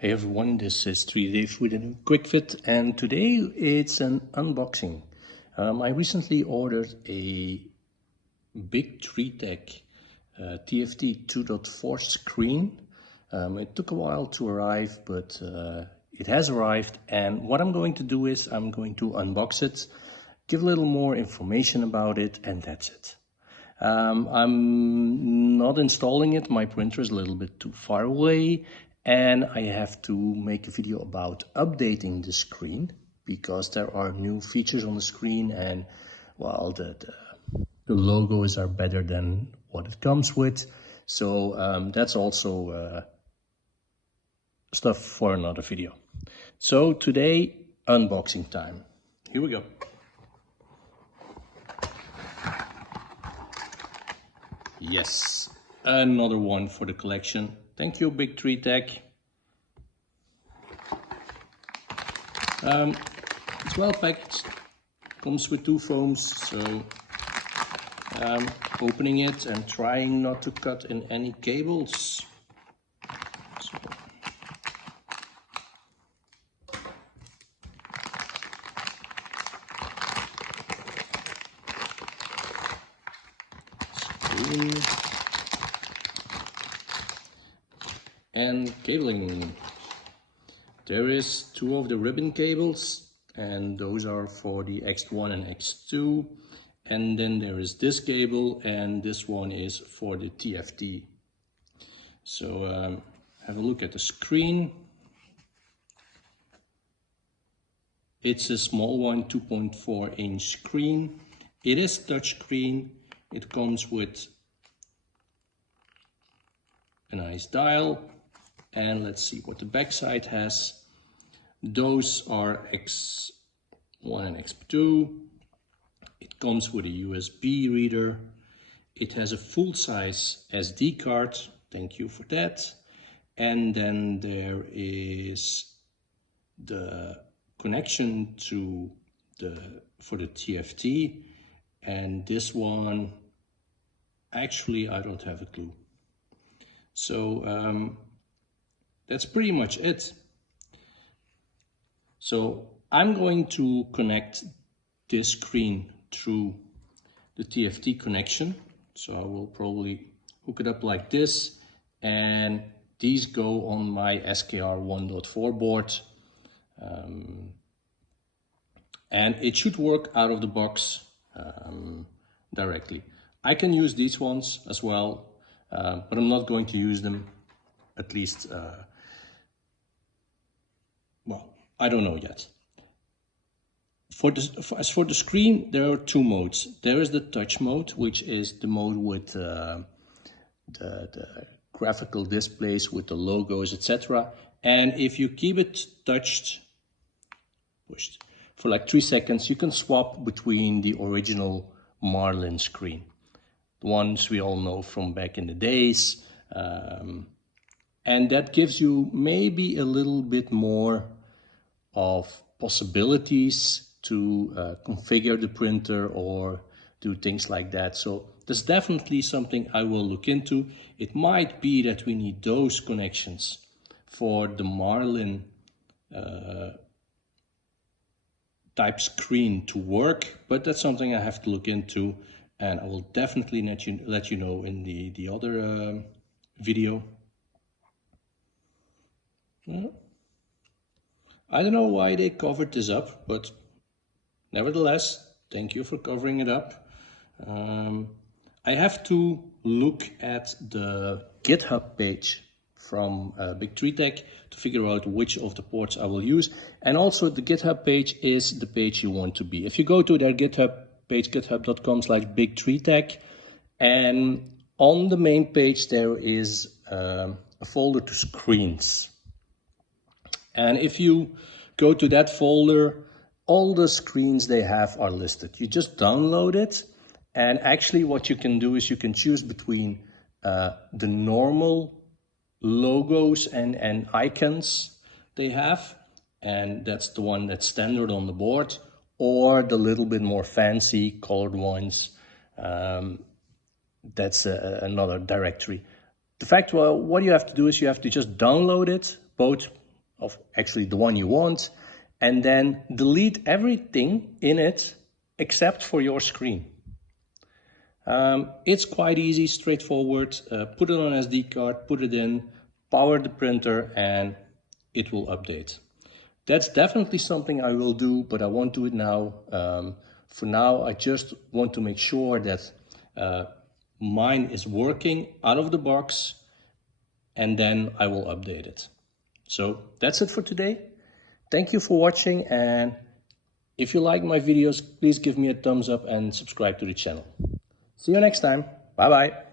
Hey everyone, this is 3 Days with a quickvid, and today it's an unboxing. I recently ordered a Bigtreetech TFT 2.4 screen. It took a while to arrive, but it has arrived, and what I'm going to do is I'm going to unbox it, give a little more information about it, and that's it. I'm not installing it, my printer is a little bit too far away, and I have to make a video about updating the screen because there are new features on the screen, and well, the logos are better than what it comes with. So that's also stuff for another video. So today, unboxing time. Here we go. Yes, another one for the collection. Thank you, Bigtreetech. It's well packaged, comes with two foams, so opening it and trying not to cut in any cables. And cabling. There is two of the ribbon cables, and those are for the X1 and X2. And then there is this cable, and this one is for the TFT. So have a look at the screen. It's a small one, 2.4-inch screen. It is touchscreen. It comes with a nice dial. And let's see what the backside has. Those are X1 and X2. It comes with a USB reader. It has a full-size SD card. Thank you for that. And then there is the connection to for the TFT. And this one, actually, I don't have a clue. So that's pretty much it. So I'm going to connect this screen through the TFT connection. So I will probably hook it up like this, and these go on my SKR 1.4 board. And it should work out of the box directly. I can use these ones as well, but I'm not going to use them, at least well, I don't know yet. As for the screen, there are two modes. There is the touch mode, which is the mode with the graphical displays with the logos, etc. And if you keep it pushed for like 3 seconds, you can swap between the original Marlin screen, the ones we all know from back in the days. And that gives you maybe a little bit more of possibilities to configure the printer or do things like that. So that's definitely something I will look into. It might be that we need those connections for the Marlin type screen to work, but that's something I have to look into, and I will definitely let you know in the other video. I don't know why they covered this up, but nevertheless, thank you for covering it up. I have to look at the GitHub page from Bigtreetech to figure out which of the ports I will use. And also the GitHub page is the page you want to be. If you go to their GitHub page, github.com/Bigtreetech, and on the main page there is a folder to screens. And if you go to that folder, all the screens they have are listed. You just download it, and actually what you can do is you can choose between the normal logos and icons they have, and that's the one that's standard on the board, or the little bit more fancy colored ones. That's another directory. The fact, well, what you have to do is you have to just download it, both of actually the one you want, and then delete everything in it except for your screen. It's quite easy, straightforward. Put it on an SD card, put it in, power the printer, and it will update. That's definitely something I will do, but I won't do it now. For now, I just want to make sure that mine is working out of the box, and then I will update it. So that's it for today. Thank you for watching, and if you like my videos, please give me a thumbs up and subscribe to the channel. See you next time. Bye bye.